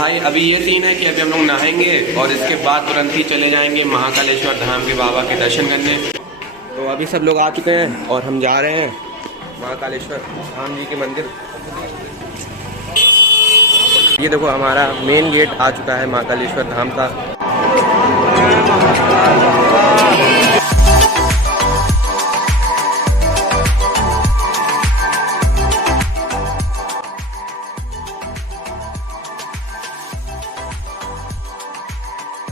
भाई अभी ये सीन है कि अभी हम लोग नहाएंगे और इसके बाद तुरंत ही चले जाएंगे महाकालेश्वर धाम के बाबा के दर्शन करने। तो अभी सब लोग आ चुके हैं और हम जा रहे हैं महाकालेश्वर धाम जी के मंदिर। ये देखो हमारा मेन गेट आ चुका है महाकालेश्वर धाम का।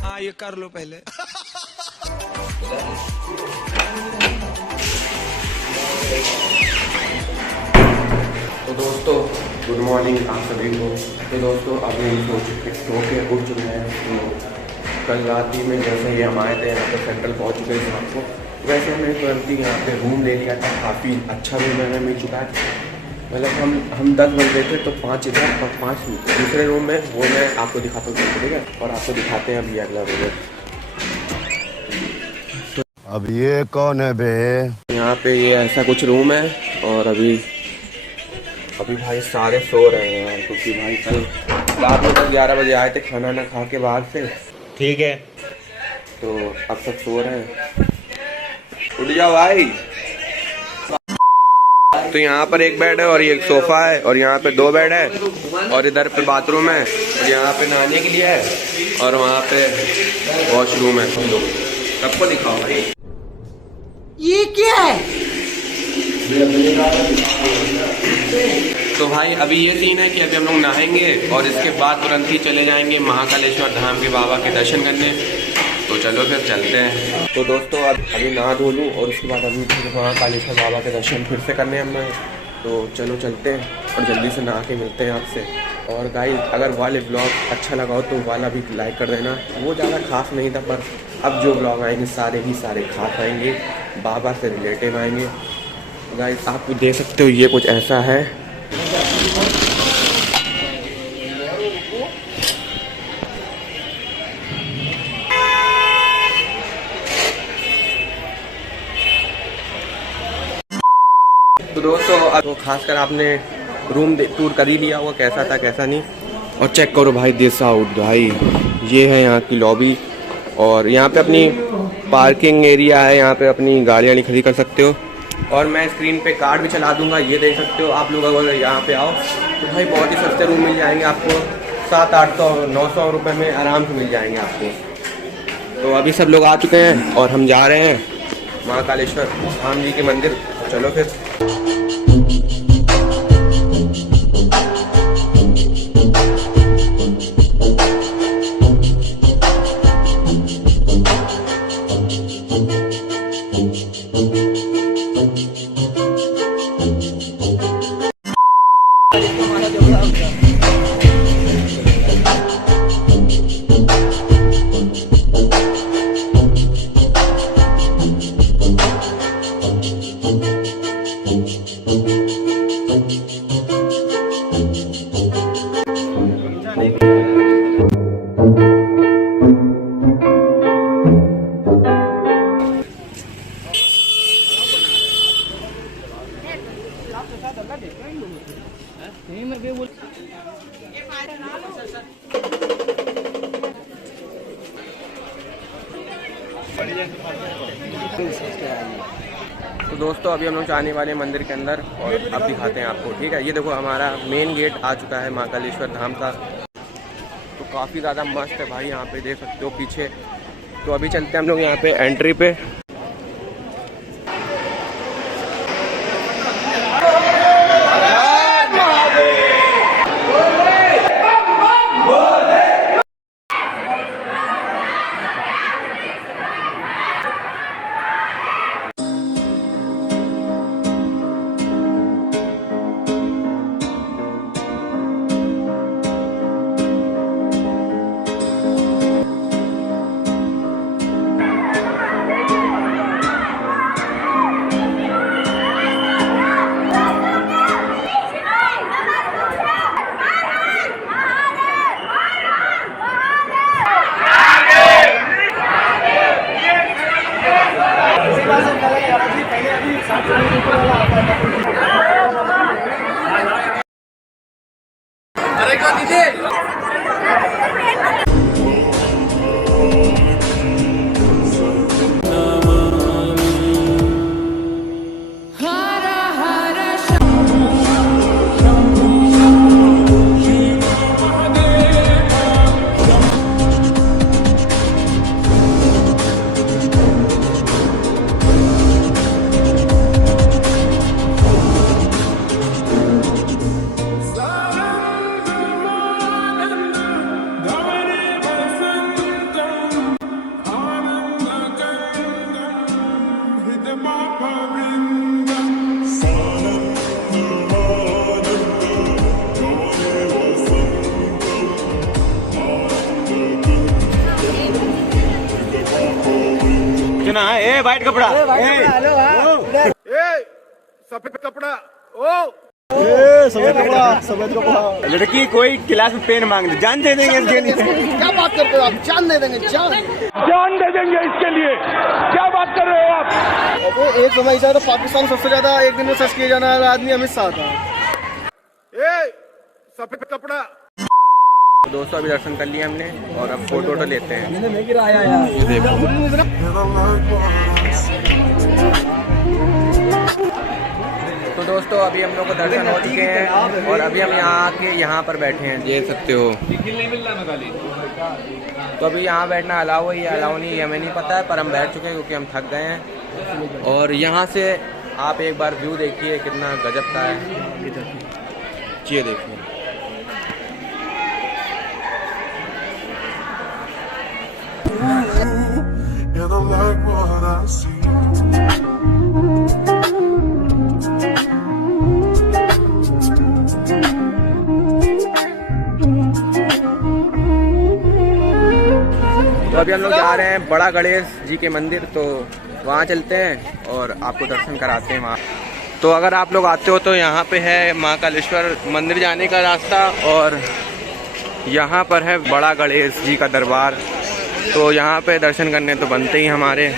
हाँ ये कर लो पहले। तो दोस्तों गुड मॉर्निंग आप सभी को। तो दोस्तों अभी सो के उठ चुके हैं। तो कल रात ही में जैसे ही हम आए थे यहाँ पे सेंट्रल पहुँच चुके थे आपको, वैसे हमने तुरंत ही यहाँ पे रूम ले लिया था। काफ़ी अच्छा रूम हमें मिल चुका है। मतलब हम 10 बंदे थे तो 5 इधर और 5 दूसरे रूम में, वो मैं आपको दिखाता हूँ ठीक है। और आपको दिखाते हैं अभी अगला रूम। अब ये कौन है बे? यहाँ पे ये ऐसा कुछ रूम है और अभी भाई सारे सो रहे हैं यार, क्योंकि भाई कल रात में 11 बजे आए थे खाना ना खा के बाहर से। ठीक है तो अब सब सो रहे हैं। उठ जाओ भाई। तो यहाँ पर एक बेड है और ये एक सोफा है और यहाँ पे 2 बेड है और इधर पे बाथरूम है और यहाँ पे नहाने के लिए है और वहाँ पे वॉशरूम है। तुम लोग सबको दिखाओ भाई ये क्या है। तो भाई अभी ये सीन है कि अभी हम लोग नहाएंगे और इसके बाद तुरंत ही चले जाएंगे महाकालेश्वर धाम के बाबा के दर्शन करने। तो चलो फिर चलते हैं। तो दोस्तों अभी नहा धो लूँ और उसके बाद अभी फिर महाकालेश्वर बाबा के दर्शन फिर से करने हमें। तो चलो चलते हैं और जल्दी से नहा के मिलते हैं आपसे। और गाइस अगर वाले ब्लॉग अच्छा लगा हो तो वाला भी लाइक कर देना। वो ज़्यादा खास नहीं था, पर अब जो ब्लॉग आएंगे सारे ही सारे खास आएंगे, बाबा से रिलेटेड आएंगे। गाइस आप देख सकते हो ये कुछ ऐसा है। तो दोस्तों अब तो खासकर आपने रूम टूर कर ही लिया होगा कैसा था कैसा नहीं। और चेक करो भाई दिस आउट भाई, ये है यहाँ की लॉबी और यहाँ पे अपनी पार्किंग एरिया है। यहाँ पे अपनी गाड़ियाँ खड़ी कर सकते हो और मैं स्क्रीन पे कार्ड भी चला दूंगा, ये देख सकते हो आप लोग। अगर यहाँ पे आओ तो भाई बहुत ही सस्ते रूम मिल जाएंगे आपको। 700-800-900 रुपये में आराम से मिल जाएंगे आपको। तो अभी सब लोग आ चुके हैं और हम जा रहे हैं महाकालेश्वर धाम जी के मंदिर। चलो फिर। तो दोस्तों अभी हम लोग जाने वाले हैं मंदिर के अंदर और अब दिखाते हैं आपको ठीक है। ये देखो हमारा मेन गेट आ चुका है महाकालेश्वर धाम का। तो काफ़ी ज़्यादा मस्त है भाई, यहाँ पे देख सकते हो पीछे। तो अभी चलते हैं हम लोग यहाँ पे एंट्री पे। ना ए वाइट कपड़ा लड़की कोई क्लास में पेन मांग दे जान दे देंगे इसके लिए। क्या बात करते हो आप? जान दे देंगे, जान दे देंगे इसके लिए, क्या बात कर रहे हो आप? अबे एक समय था पाकिस्तान सबसे ज्यादा एक दिन में सर्च किया जाने वाला आदमी अमित शाह था। सफेद कपड़ा। तो दोस्तों अभी दर्शन कर लिए हमने और अब फोटो वोटो लेते हैं। ये तो दोस्तों अभी हम लोग को दर्शन हो चुके हैं और अभी हम यहाँ आके यहाँ पर बैठे हैं, देख सकते हो। तो अभी यहाँ बैठना अलाउ है या अलाउ नहीं है हमें नहीं पता है, पर हम बैठ चुके हैं क्योंकि हम थक गए हैं। और यहाँ से आप एक बार व्यू देखिए कितना गजब का है, ये देखिए। तो अभी हम लोग जा रहे हैं बड़ा गणेश जी के मंदिर, तो वहाँ चलते हैं और आपको दर्शन कराते हैं वहाँ। तो अगर आप लोग आते हो तो यहाँ पे है महाकालेश्वर मंदिर जाने का रास्ता और यहाँ पर है बड़ा गणेश जी का दरबार। तो यहाँ पे दर्शन करने तो बनते ही हमारे।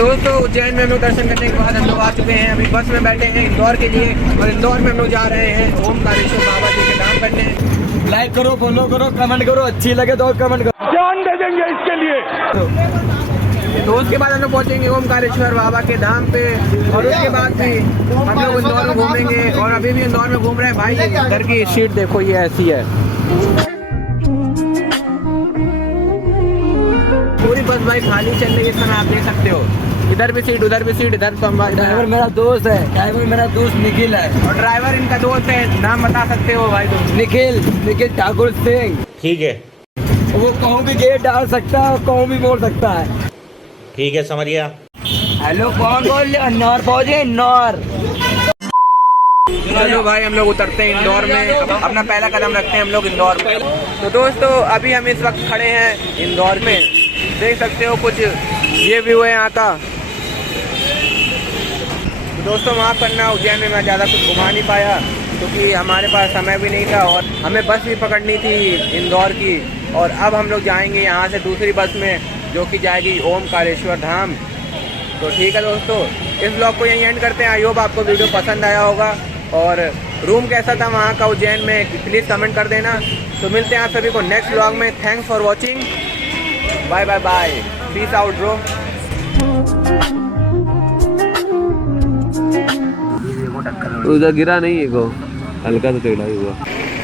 दोस्तों उज्जैन में हम लोग दर्शन करने के बाद हम लोग आ चुके हैं, अभी बस में बैठे हैं इंदौर के लिए और इंदौर में हम लोग जा रहे हैं ओमकारेश्वर बाबा जी के धाम करने। लाइक करो, फॉलो करो, कमेंट करो, अच्छी लगे तो कमेंट करो, जान दे देंगे इसके लिए। तो उसके बाद हम लोग पहुंचेंगे ओमकारेश्वर बाबा के धाम पे और उसके बाद भी हम लोग इंदौर में घूमेंगे। और अभी भी इंदौर में घूम रहे हैं भाई, इधर की सीट देखो ये ऐसी है, पूरी बस भाई खाली चल रही है इस समय, आप देख सकते हो। इधर भी सीट उधर भी सीट, इधर तो ड्राइवर मेरा दोस्त है, ड्राइवर मेरा दोस्त निखिल है। और ड्राइवर इनका दोस्त है, नाम बता सकते हो भाई तुम? निखिल ठाकुर सिंह। ठीक है, वो कहूँ भी गेट डाल सकता है और कहूँ भी बोल सकता है। ठीक है समझ गया। हेलो कौन बोल रहे? इंदौर पहुँचे, इंदौर। चलो भाई हम लोग उतरते हैं इंदौर में, अपना पहला कदम रखते हैं हम लोग इंदौर में। तो दोस्तों अभी हम इस वक्त खड़े हैं इंदौर में, देख सकते हो कुछ ये व्यू है यहाँ का। तो दोस्तों माफ़ करना, उज्जैन में मैं ज़्यादा कुछ घुमा नहीं पाया क्योंकि हमारे पास समय भी नहीं था और हमें बस भी पकड़नी थी इंदौर की। और अब हम लोग जाएंगे यहाँ से दूसरी बस में जो कि जाएगी ओमकारेश्वर धाम। तो ठीक है दोस्तों, इस ब्लॉग को यहीं एंड करते हैं। आई होप आपको वीडियो पसंद आया होगा और रूम कैसा था वहाँ का उज्जैन में प्लीज़ कमेंट कर देना। तो मिलते हैं आप सभी को नेक्स्ट ब्लॉग में। Thanks for watching, bye bye bye, peace out bro. उधर गिरा नहीं है को, हल्का तो टेढ़ा ही हुआ।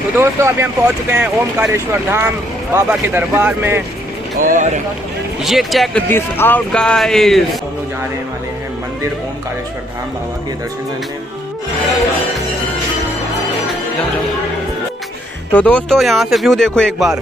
तो दोस्तों अभी हम पहुंच चुके हैं ओमकारेश्वर धाम बाबा के दरबार में और ये चेक दिस आउट गाइस। हम लोग जाने वाले हैं मंदिर ओमकारेश्वर धाम बाबा के दर्शन करने। तो दोस्तों यहाँ से व्यू देखो एक बार।